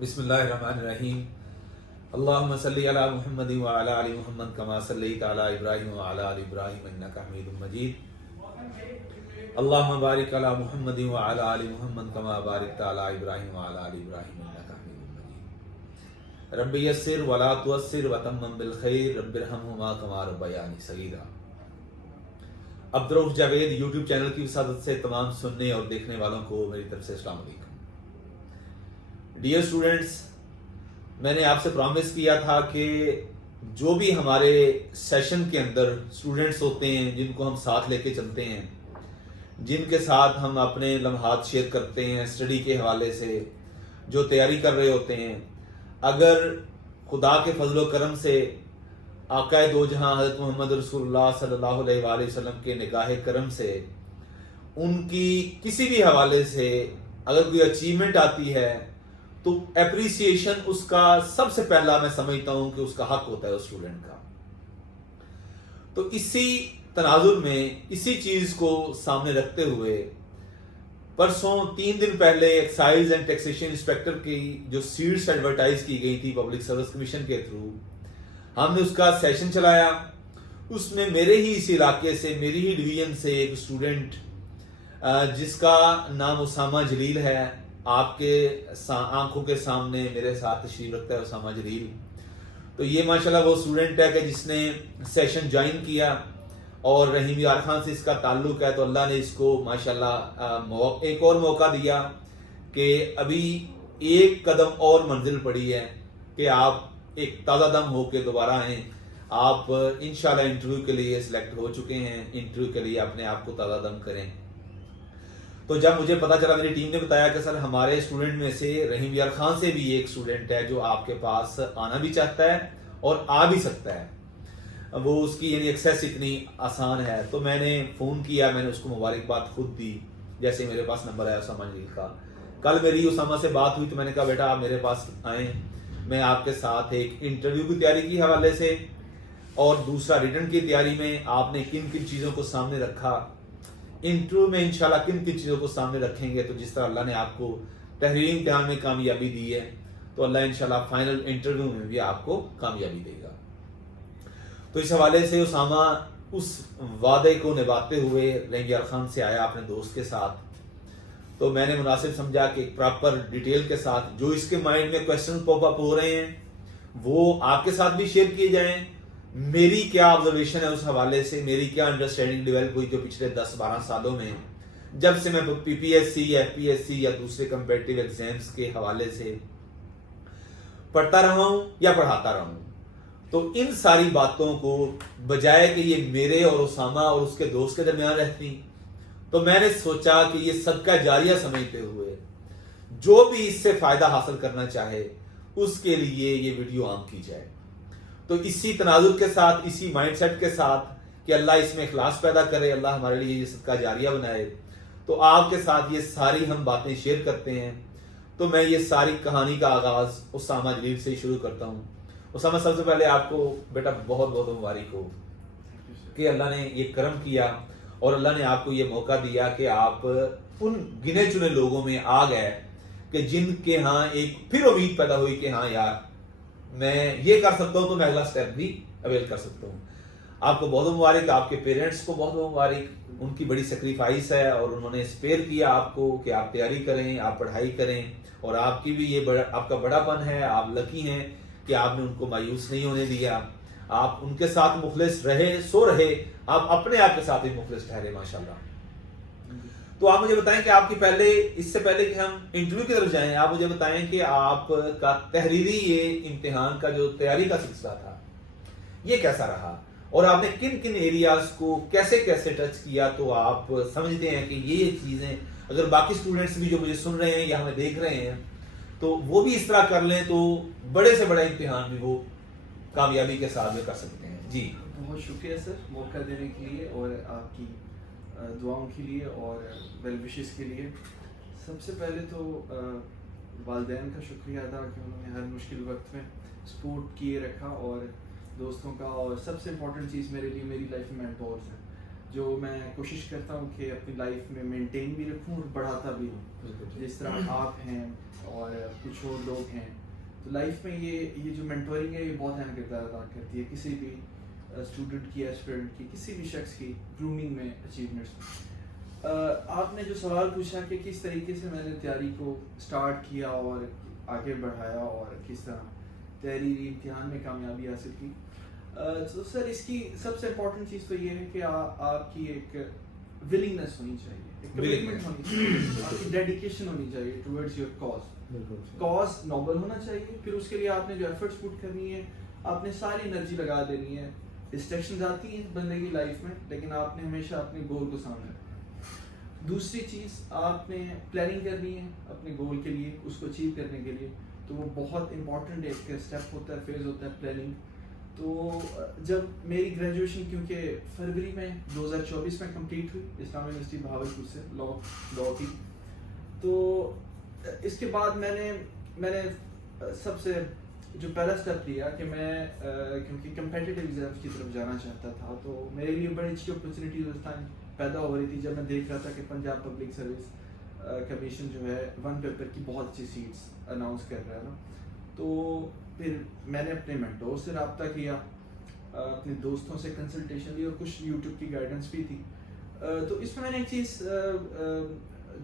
بسم اللہ الرحمن الرحیم اللہم صلی علی محمد وعلی آل محمد کما صلیت علی ابراہیم وعلی آل ابراہیم انک حمید مجید اللہم بارک علی محمد وعلی آل محمد کما بارکت علی ابراہیم وعلی آل ابراہیم انک حمید مجید رب یسر ولا تعسر وتمم بالخیر رب ارحمہما کما ربیانی صغیرا۔ عبدالرؤف جاوید یوٹیوب چینل کی وسادت سے تمام سننے اور دیکھنے والوں کو میری طرف سے السلام علیکم۔ ڈیئر اسٹوڈنٹس، میں نے آپ سے پرومس کیا تھا کہ جو بھی ہمارے سیشن کے اندر اسٹوڈنٹس ہوتے ہیں جن کو ہم ساتھ لے کے چلتے ہیں، جن کے ساتھ ہم اپنے لمحات شیئر کرتے ہیں اسٹڈی کے حوالے سے، جو تیاری کر رہے ہوتے ہیں، اگر خدا کے فضل و کرم سے آقا دو جہاں حضرت محمد رسول اللہ صلی اللہ علیہ وآلہ وسلم کے نگاہ کرم سے ان کی کسی بھی حوالے سے اگر کوئی اچیومنٹ آتی ہے تو اپریسیشن اس کا سب سے پہلا میں سمجھتا ہوں کہ اس کا حق ہوتا ہے اس اسٹوڈنٹ کا۔ تو اسی تناظر میں اسی چیز کو سامنے رکھتے ہوئے پرسوں 3 دن پہلے ایکسائز اینڈ ٹیکسیشن انسپیکٹر کی جو سیٹس ایڈورٹائز کی گئی تھی پبلک سروس کمیشن کے تھرو، ہم نے اس کا سیشن چلایا۔ اس میں میرے ہی اس علاقے سے، میری ہی ڈویژن سے ایک اسٹوڈنٹ جس کا نام اسامہ جلیل ہے، آپ کے آنکھوں کے سامنے میرے ساتھ تشریف رکھتا ہے اسامہ جلیل۔ تو یہ ماشاءاللہ وہ اسٹوڈنٹ ہے کہ جس نے سیشن جوائن کیا اور رحیم یار خان سے اس کا تعلق ہے، تو اللہ نے اس کو ماشاءاللہ ایک اور موقع دیا کہ ابھی ایک قدم اور منزل پڑی ہے کہ آپ ایک تازہ دم ہو کے دوبارہ آئیں۔ آپ انشاءاللہ انٹرویو کے لیے سلیکٹ ہو چکے ہیں، انٹرویو کے لیے اپنے آپ کو تازہ دم کریں۔ تو جب مجھے پتا چلا، میری ٹیم نے بتایا کہ سر ہمارے اسٹوڈنٹ میں سے رحیم یار خان سے بھی ایک اسٹوڈنٹ ہے جو آپ کے پاس آنا بھی چاہتا ہے اور آ بھی سکتا ہے، وہ اس کی یعنی ایکسیس اتنی آسان ہے۔ تو میں نے فون کیا، میں نے اس کو مبارکباد خود دی، جیسے میرے پاس نمبر ہے اسامہ جلیل کا۔ کل میری اسامہ سے بات ہوئی تو میں نے کہا بیٹا آپ میرے پاس آئیں، میں آپ کے ساتھ ایک انٹرویو کی تیاری کی حوالے سے اور دوسرا ریٹن کی تیاری میں آپ نے کن کن چیزوں کو سامنے رکھا، انٹرویو میں انشاءاللہ کن کن چیزوں کو سامنے رکھیں گے، تو جس طرح اللہ نے آپ کو تحریری امتحان میں کامیابی دی ہے تو اللہ انشاءاللہ فائنل انٹرویو میں بھی آپ کو کامیابی دے گا۔ تو اس حوالے سے اسامہ اس وعدے کو نبھاتے ہوئے رحیم یار خان سے آیا اپنے دوست کے ساتھ۔ تو میں نے مناسب سمجھا کہ ایک پراپر ڈیٹیل کے ساتھ جو اس کے مائنڈ میں کویسچن پاپ اپ ہو رہے ہیں وہ آپ کے ساتھ بھی شیئر کیے جائیں، میری کیا آبزرویشن ہے اس حوالے سے، میری کیا انڈرسٹینڈنگ ڈیولپ ہوئی جو پچھلے 10-12 سالوں میں جب سے میں P P S C, F P S C یا دوسرے کمپیٹیو ایگزامس کے حوالے سے پڑھتا رہا ہوں یا پڑھاتا رہا ہوں۔ تو ان ساری باتوں کو بجائے کہ یہ میرے اور اسامہ اور اس کے دوست کے درمیان رہتی، تو میں نے سوچا کہ یہ صدقہ جاریہ سمجھتے ہوئے جو بھی اس سے فائدہ حاصل کرنا چاہے اس کے لیے یہ ویڈیو عام کی جائے۔ تو اسی تناظر کے ساتھ، اسی مائنڈ سیٹ کے ساتھ کہ اللہ اس میں اخلاص پیدا کرے، اللہ ہمارے لیے یہ صدقہ جاریہ بنائے، تو آپ کے ساتھ یہ ساری ہم باتیں شیئر کرتے ہیں۔ تو میں یہ ساری کہانی کا آغاز اسامہ جلیل سے ہی شروع کرتا ہوں۔ اسامہ سب سے پہلے آپ کو بیٹا بہت بہت مبارک ہو کہ اللہ نے یہ کرم کیا اور اللہ نے آپ کو یہ موقع دیا کہ آپ ان گنے چنے لوگوں میں آ گئے کہ جن کے ہاں ایک پھر امید پیدا ہوئی کہ ہاں یار میں یہ کر سکتا ہوں تو میں اگلا سٹیپ بھی اویل کر سکتا ہوں۔ آپ کو بہت مبارک، آپ کے پیرنٹس کو بہت مبارک، ان کی بڑی سیکریفائس ہے اور انہوں نے اسپیئر کیا آپ کو کہ آپ تیاری کریں، آپ پڑھائی کریں، اور آپ کی بھی یہ آپ کا بڑا پن ہے، آپ لکی ہیں کہ آپ نے ان کو مایوس نہیں ہونے دیا، آپ ان کے ساتھ مخلص رہے، آپ اپنے آپ کے ساتھ بھی مخلص ٹھہرے ماشاءاللہ۔ تو آپ مجھے بتائیں کہ آپ کی اس سے پہلے کہ ہم انٹرویو کی طرف جائیں، آپ مجھے بتائیں کہ آپ کا تحریری یہ امتحان کا جو تیاری کا سلسلہ تھا یہ کیسا رہا اور آپ نے کن کن ایریاز کو کیسے کیسے ٹچ کیا، تو آپ سمجھتے ہیں کہ یہ چیزیں اگر باقی اسٹوڈنٹس بھی جو مجھے سن رہے ہیں یا ہمیں دیکھ رہے ہیں تو وہ بھی اس طرح کر لیں تو بڑے سے بڑا امتحان بھی وہ کامیابی کے ساتھ میں کر سکتے ہیں۔ جی بہت شکریہ سر موقع دینے کے لیے اور آپ کی دعاؤں کے لیے اور ویل وشز کے لیے۔ سب سے پہلے تو والدین کا شکریہ ادا کہ انہوں نے ہر مشکل وقت میں سپورٹ کیے رکھا، اور دوستوں کا، اور سب سے امپورٹنٹ چیز میرے لیے میری لائف میں مینٹورز ہیں۔ جو میں کوشش کرتا ہوں کہ اپنی لائف میں مینٹین بھی رکھوں اور بڑھاتا بھی ہوں. جس طرح آپ ہیں اور کچھ اور لوگ ہیں, تو لائف میں یہ جو مینٹورنگ ہے یہ بہت اہم کردار ادا کرتی ہے کسی بھی اسٹوڈنٹ کی, ایسپیرنٹ کی, کسی بھی شخص کی گرومنگ میں, اچیومنٹس. آپ نے جو سوال پوچھا کہ کس طریقے سے میں نے تیاری کو سٹارٹ کیا اور آگے بڑھایا اور کس طرح تحریری امتحان میں کامیابی حاصل کی, تو سر اس کی سب سے امپورٹنٹ چیز تو یہ ہے کہ آپ کی ایک ولنگنس ہونی چاہیے, ایک کمٹمنٹ ہونی چاہیے, آپ کی ڈیڈیکیشن ہونی چاہیے ٹورڈز یور کاز نوبل ہونا چاہیے. پھر اس کے لیے آپ نے جو ایفرٹس پٹ کرنی ہے, آپ نے ساری انرجی لگا دینی ہے. ڈسٹریکشنز آتی ہیں بندے کی لائف میں, لیکن آپ نے ہمیشہ اپنے گول کو سامنے رکھنا. دوسری چیز, آپ نے پلاننگ کرنی ہے اپنے گول کے لیے, اس کو اچیو کرنے کے لیے. تو وہ بہت امپورٹنٹ ایک اسٹیپ ہوتا ہے, فیز ہوتا ہے پلاننگ. تو جب میری گریجویشن کیونکہ فروری میں 2024 میں کمپلیٹ ہوئی اسلامی یونیورسٹی بہاولپور سے لاء کی, تو اس کے بعد میں نے سب سے جو پہلا اسٹیپ لیا کہ میں کیونکہ کمپیٹیٹیو ایگزامس کی طرف جانا چاہتا تھا, تو میرے لیے بڑی اچھی اپرچونیٹیز اس ٹائم پیدا ہو رہی تھی جب میں دیکھ رہا تھا کہ پنجاب پبلک سروس کمیشن جو ہے ون پیپر کی بہت اچھی سیٹس اناؤنس کر رہا ہے نا. تو پھر میں نے اپنے مینٹور سے رابطہ کیا, اپنے دوستوں سے کنسلٹیشن لی اور کچھ یوٹیوب کی گائیڈنس بھی تھی. تو اس میں نے ایک چیز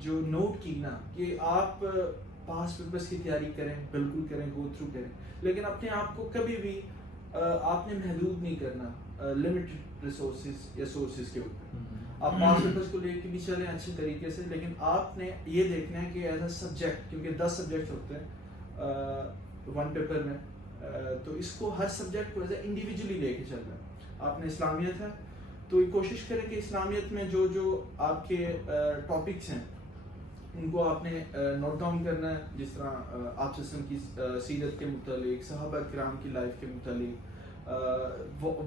جو نوٹ کی نا کہ آپ پاس پیپرس کی تیاری کریں, بالکل کریں, گو تھرو کریں, لیکن اپنے آپ کو کبھی بھی آپ نے محدود نہیں کرنا لمیٹڈ ریسورسز یا سورسز کے اوپر. آپ پاس پیپرس کو لے کے بھی چلیں اچھے طریقے سے, لیکن آپ نے یہ دیکھنا ہے کہ ایز اے سبجیکٹ, کیونکہ 10 سبجیکٹ ہوتے ہیں ون پیپر میں, تو اس کو ہر سبجیکٹ کو ایز اے انڈیویجولی لے کے چلنا ہے. آپ نے اسلامیت ہے تو کوشش کریں کہ اسلامیت میں جو آپ کے ٹاپکس ہیں ان کو آپ نے نوٹ ڈاؤن کرنا ہے, جس طرح آپ کی سیرت کے متعلق, صحابہ کرام کی لائف کے متعلق,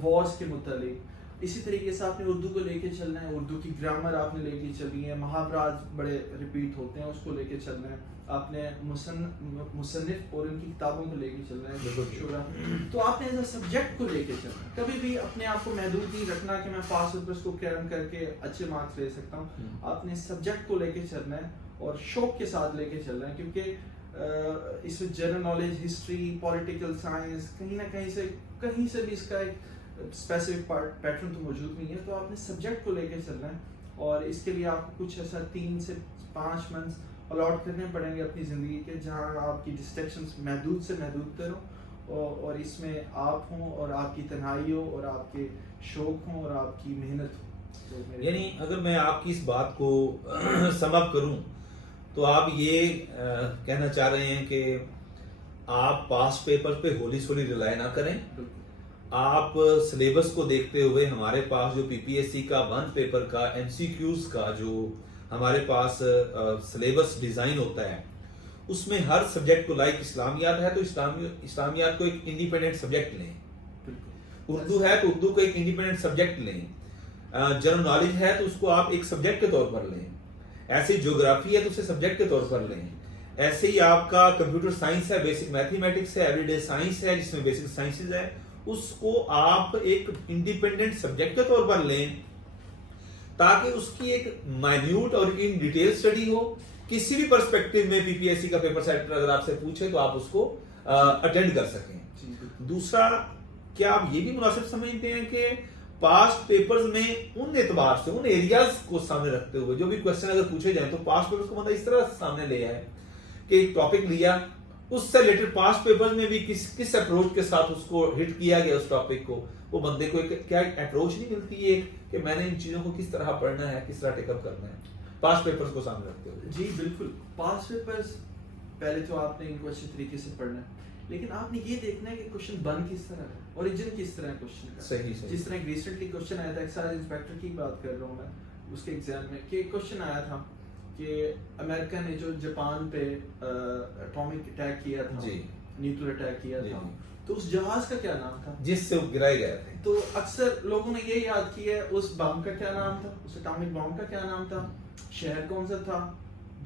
وارز کے متعلق. اسی طریقے سے آپ نے اردو کو لے کے چلنا ہے, اردو کی گرامر آپ نے لے کے چلنی ہے, محاورات بڑے ریپیٹ ہوتے ہیں اس کو لے کے چلنا ہے. آپ نے مصنف اور ان کی کتابوں کو لے کے چلنا ہے. تو آپ نے ایز سبجیکٹ کو لے کے چلنا ہے, کبھی بھی اپنے آپ کو محدود نہیں رکھنا کہ میں پاس پیپرس کو کرم کر کے اچھے مارکس لے سکتا ہوں. آپ نے سبجیکٹ کو لے کے چلنا ہے اور شوق کے ساتھ لے کے چلنا ہے, کیونکہ اس میں general knowledge, history, political science, کہیں نہ کہیں سے بھی اس کا ایک اسپیسیفک پیٹرن تو موجود نہیں ہے. تو آپ نے سبجیکٹ کو لے کے چلنا ہے, اور اس کے لیے آپ کو کچھ ایسا 3 سے 5 منتھس الاٹ کرنے پڑیں گے اپنی زندگی کے, جہاں آپ کی ڈسٹریکشنس محدود سے محدود کرو, اور اس میں آپ ہوں اور آپ کی تنہائی ہو اور آپ کے شوق ہوں اور آپ کی محنت ہو. یعنی اگر میں آپ کی اس بات کو سم اپ کروں تو آپ یہ کہنا چاہ رہے ہیں کہ آپ پاس پیپر پہ ہولی سولی ریلائی نہ کریں. آپ سلیبس کو دیکھتے ہوئے, ہمارے پاس جو پی پی ایس سی کا ون پیپر کا ایم سی کیوز کا جو ہمارے پاس سلیبس ڈیزائن ہوتا ہے, اس میں ہر سبجیکٹ کو, لائک اسلامیات ہے تو اسلامیات کو ایک انڈیپینڈنٹ سبجیکٹ لیں, اردو ہے تو اردو کو ایک انڈیپینڈنٹ سبجیکٹ لیں, جنرل نالج ہے تو اس کو آپ ایک سبجیکٹ کے طور پر لیں, ایسے جیوگرافی ہے تو اسے سبجیکٹ کے طور پر لیں, ایسے ہی آپ کا کمپیوٹر سائنس ہے, بیسک میتھمیٹکس ہے, ایوری ڈے سائنس ہے جس میں بیسک سائنسز ہے, اس کو آپ ایک انڈیپینڈنٹ سبجیکٹ کے طور پر لیں تاکہ اس کی ایک مائنیوٹ اور ان ڈیٹیل اسٹڈی ہو. کسی بھی پرسپیکٹو میں پی پی ایس سی کا پیپر سیٹ اگر آپ سے پوچھے تو آپ اس کو اٹینڈ کر سکیں. دوسرا, کیا آپ یہ بھی مناسب سمجھتے ہیں کہ پاسٹ پیپرز میں ان اعتبار سے, ان ایریاز کو سامنے رکھتے ہوئے جو بھی کوشچن اگر پوچھے جائیں تو پاسٹ پیپرز کو مطلب اس طرح سامنے لے آئے کہ ایک ٹاپک لیا, اس سے ریلیٹڈ پاسٹ پیپر میں بھی کس اپروچ کے ساتھ اس کو ہٹ کیا گیا, اس ٹاپک کو, وہ بندے کو کیا اپروچ نہیں ملتی ہے کہ میں نے ان چیزوں کو کس طرح پڑھنا ہے, کس طرح ٹیک اپ کرنا ہے پاسٹ پیپرز کو سامنے رکھتے ہوئے. جی بالکل, پاسٹ پیپرز پہلے تو آپ نے ان کو اچھے طریقے سے پڑھنا ہے, لیکن آپ نے یہ دیکھنا ہے کہ کوشچن بن کس طرح ہے, اوریجن کس طرح ہے کوشچن کا. صحیح. جس طرح ایک ریسنٹلی کوشچن آیا تھا, ایکسائز انسپیکٹر کی بات کر رہا ہوں میں, اس کے ایگزام میں کہ کوشچن آیا تھا کہ امریکہ نے جو جاپان پہ اٹامک اٹیک کیا تھا, نیوکلیر اٹیک کیا تھا, تو اس جہاز کا کیا نام تھا جس سے وہ گرائے گئے تھے. تو اکثر لوگوں نے یہ یاد کیا ہے اس بم کا کیا نام تھا, اس اٹامک بم کا کیا نام تھا, شہر کون سا تھا,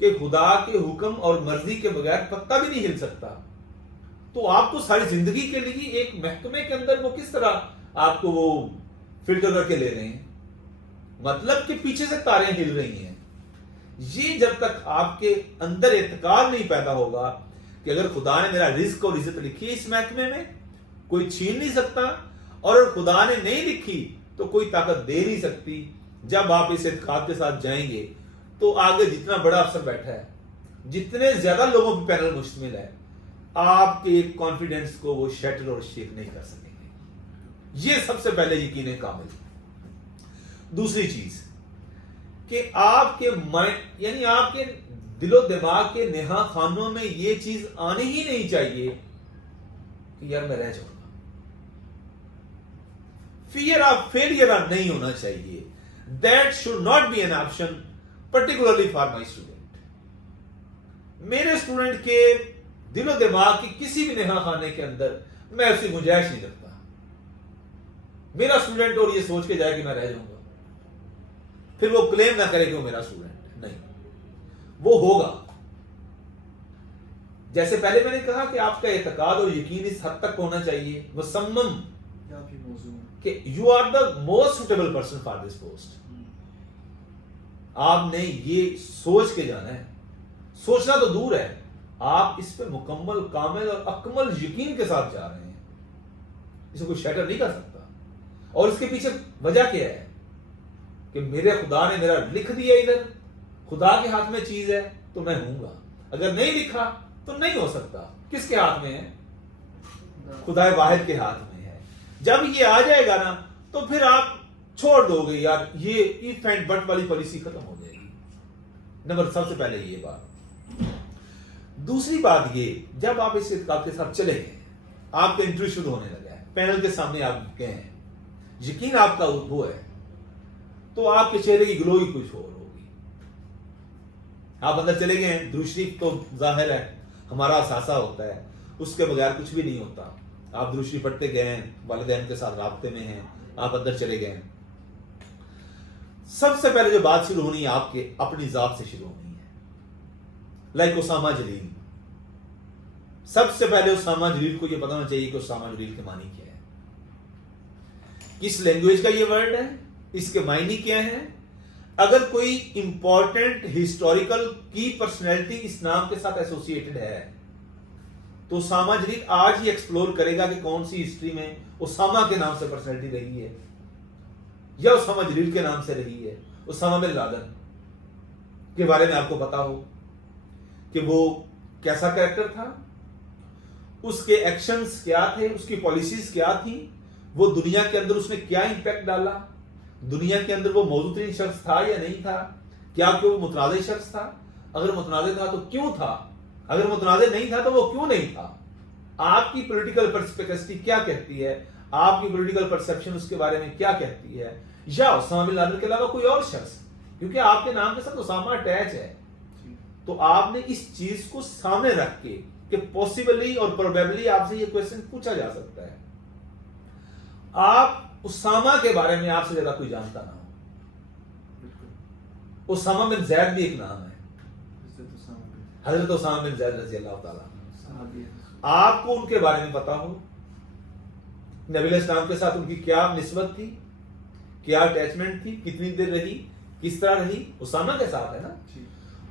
کہ خدا کے حکم اور مرضی کے بغیر پتا بھی نہیں ہل سکتا، تو آپ کو ساری زندگی کے لیے ایک محکمے کے اندر وہ کس طرح آپ کو وہ فلٹر کر کے لے رہے ہیں؟ مطلب کہ پیچھے سے تاریں ہل رہی ہیں. یہ جب تک آپ کے اندر اعتقاد نہیں پیدا ہوگا کہ اگر خدا نے میرا رزق اور عزت لکھی ہے اس محکمے میں، کوئی چھین نہیں سکتا، اور اگر خدا نے نہیں لکھی تو کوئی طاقت دے نہیں سکتی. جب آپ اس اعتقاد کے ساتھ جائیں گے تو آگے جتنا بڑا افسر بیٹھا ہے، جتنے زیادہ لوگوں پہ پینل مشتمل ہے، آپ کے کانفیڈنس کو وہ شیٹر اور شیک نہیں کر سکیں گے. یہ سب سے پہلے یقین کامل. دوسری چیز کہ آپ کے مائنڈ یعنی آپ کے دل و دماغ کے نہا خانوں میں یہ چیز آنی ہی نہیں چاہیے کہ یار میں رہ جاؤں گا. فیئر آف فیلئر نہیں ہونا چاہیے. That should not be an option particularly for my student. میرے اسٹوڈنٹ کے دل و دماغ کی کسی بھی نہا خانے کے اندر میں اس کی گنجائش نہیں رکھتا. میرا اسٹوڈنٹ اور یہ سوچ کے جائے کہ میں رہ جاؤں گا، پھر وہ کلیم نہ کرے کہ وہ میرا اسٹوڈنٹ نہیں، وہ ہوگا. جیسے پہلے میں نے کہا کہ آپ کا اعتقاد اور یقین اس حد تک ہونا چاہیے مصمم کہ you are the most suitable person for this post. آپ نے یہ سوچ کے جانا ہے. سوچنا تو دور ہے، آپ اس پہ مکمل کامل اور اکمل یقین کے ساتھ جا رہے ہیں. اسے کوئی شیٹر نہیں کر سکتا. اور اس کے پیچھے وجہ کیا ہے کہ میرے خدا نے میرا لکھ دیا، ادھر خدا کے ہاتھ میں چیز ہے تو میں ہوں گا. اگر نہیں لکھا تو نہیں ہو سکتا. کس کے ہاتھ میں ہے؟ خدا واحد کے ہاتھ میں ہے. جب یہ آ جائے گا نا تو پھر آپ چھوڑ دو گے یار، یہ ایف اینڈ بٹ والی پالیسی ختم ہو جائے گی. نمبر سب سے پہلے یہ بات. دوسری بات یہ، جب آپ اس اعتقاد کے ساتھ چلے گئے، آپ کا انٹرویو شروع ہونے لگا ہے، پینل کے سامنے آپ گئے ہیں، یقین آپ کا وہ ہے، تو آپ کے چہرے کی گلو ہی کچھ اور ہوگی. آپ اندر چلے گئے ہیں، درود شریف تو ظاہر ہے ہمارا اثاثہ ہوتا ہے، اس کے بغیر کچھ بھی نہیں ہوتا. آپ درود شریف پڑھتے گئے ہیں، والدین کے ساتھ رابطے میں ہیں، آپ اندر چلے گئے ہیں. سب سے پہلے جو بات شروع ہونی ہے آپ کے اپنی ذات سے شروع ہونی ہے. لائک اسامہ جلیل. سب سے پہلے اسامہ جلیل کو یہ پتا ہونا چاہیے کہ اسامہ جلیل کے معنی کیا ہے، کس لینگویج کا یہ ورڈ ہے، اس کے معنی کیا ہے. اگر کوئی امپورٹنٹ ہسٹوریکل کی پرسنالٹی اس نام کے ساتھ ایسوسیٹڈ ہے تو اسامہ جلیل آج ہی ایکسپلور کرے گا کہ کون سی ہسٹری میں اسامہ کے نام سے پرسنالٹی رہی ہے یا اسامہ جلیل کے نام سے رہی ہے. اسامہ بن لادن کے بارے میں آپ کو پتا ہو کہ وہ کیسا کریکٹر تھا، اس کے ایکشنز کیا تھے، اس کی پالیسیز کیا تھیں، وہ دنیا کے اندر اس نے کیا امپیکٹ ڈالا، دنیا کے اندر وہ موضوع ترین شخص تھا یا نہیں تھا، کیا کہ وہ متنازع شخص تھا، اگر متنازع تھا تو کیوں تھا، اگر متنازع نہیں تھا تو وہ کیوں نہیں تھا. آپ کی پولیٹیکل پرسپیکسٹی کیا کہتی ہے، آپ کی پولیٹیکل پرسپشن اس کے بارے میں کیا کہتی ہے، یا اسامہ بن لادن کے علاوہ کوئی اور شخص، کیونکہ آپ کے نام کے ساتھ اسامہ اٹیچ ہے. تو آپ نے اس چیز کو سامنے رکھ کے کہ پاسبلی اور پروبیبلی آپ سے یہ کویسچن پوچھا جا سکتا ہے، آپ اسامہ کے بارے میں آپ سے زیادہ کوئی جانتا نہ ہو. اسامہ بن زید بھی ایک نام ہے، حضرت اسامہ بن زید رضی اللہ تعالیٰ. آپ کو ان کے بارے میں پتا ہو، نبی علیہ السلام کے ساتھ ان کی کیا نسبت تھی، کیا اٹیچمنٹ تھی، کتنی دیر رہی، کس طرح رہی. اسامہ کے ساتھ ہے نا.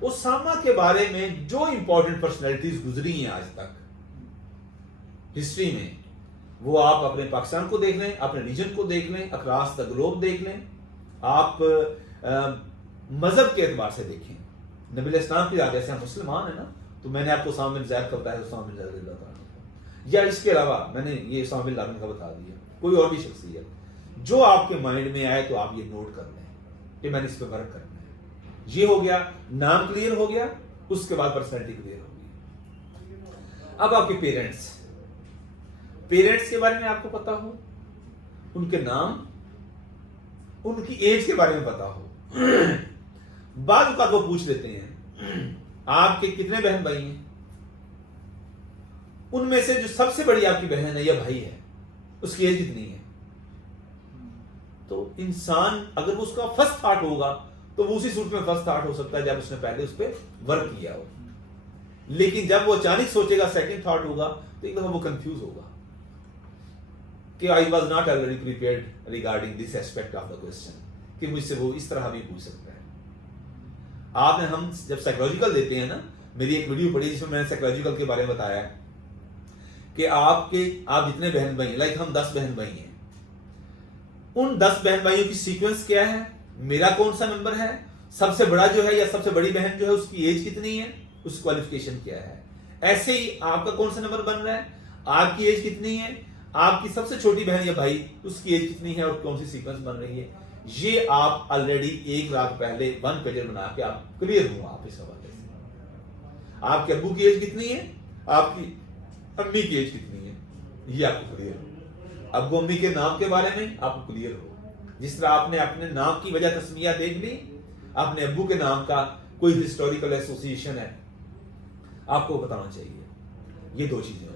اسامہ کے بارے میں جو امپورٹنٹ پرسنالٹیز گزری ہیں آج تک ہسٹری میں، وہ آپ اپنے پاکستان کو دیکھ لیں، اپنے ریجن کو دیکھ لیں، اکراس دا گلوب دیکھ لیں، آپ مذہب کے اعتبار سے دیکھیں. نبی علیہ السلام کی جیسے ہم مسلمان ہیں نا، تو میں نے آپ کو اسامہ بن زید کا بتایا، اسامہ بن زید رضی اللہ تعالیٰ عنہ. یا اس کے علاوہ میں نے یہ اسامہ بن لادن کا بتا دیا، کوئی اور بھی شخصیت جو آپ کے مائنڈ میں آئے تو آپ یہ نوٹ کر لیں کہ میں نے اس پہ ورک کرنا ہے. یہ ہو گیا، نام کلیئر ہو گیا، اس کے بعد پرسنالٹی کلیئر ہو گئی. اب آپ کے پیرنٹس کے بارے میں آپ کو پتا ہو، ان کے نام، ان کی ایج کے بارے میں پتا ہو. بعض اوقات وہ پوچھ لیتے ہیں آپ کے کتنے بہن بھائی ہیں، ان میں سے جو سب سے بڑی آپ کی بہن ہے یا بھائی ہے اس کی ایج کتنی ہے. تو انسان اگر وہ اس کا فرسٹ تھاٹ ہوگا تو وہ اسی صورت میں فرسٹ تھاٹ ہو سکتا ہے جب اس نے پہلے اس پہ ورک کیا ہو. لیکن جب وہ اچانک سوچے گا سیکنڈ تھاٹ ہوگا تو ایک دفعہ وہ کنفیوز ہوگا کہ I was not already prepared regarding this aspect of the question, کہ مجھ سے وہ اس طرح بھی پوچھ سکتا ہے. آپ نے ہم جب سائیکولوجیکل دیتے ہیں نا, میری ایک ویڈیو پڑھی جس میں میں نے سائیکولوجیکل کے بارے میں بتایا ہے کہ آپ جتنے بہن بھائی ہیں, لائک ہم 10 بہن بھائی ہیں, ان 10 بہن بھائیوں کی سیکوینس کیا ہے, میرا کون سا ممبر ہے, سب سے بڑا جو ہے یا سب سے بڑی بہن جو ہے اس کی ایج کتنی ہے, اس کی کوالیفیکیشن کیا ہے. ایسے ہی آپ کا کون سا نمبر بن رہا ہے, آپ کی ایج کتنی ہے, آپ کی سب سے چھوٹی بہن یا بھائی اس کی ایج کتنی ہے اور کون سی سیکوینس بن رہی ہے. یہ آپ آلریڈی ایک رات پہلے 1 پیجر بنا کے آپ کلیئر ہوں آپ اس حوالے سے. آپ کے ابو کی ایج کتنی ہے, آپ کی امی کی ایج کتنی ہے, یہ آپ کو کلیئر ہو. ابو امی کے نام کے بارے میں آپ کو کلیئر ہو. جس طرح آپ نے اپنے نام کی وجہ تسمیہ دیکھ لی, اپنے ابو کے نام کا کوئی ہسٹوریکل ایسوسیشن ہے, آپ کو بتانا چاہیے. یہ 2 چیزیں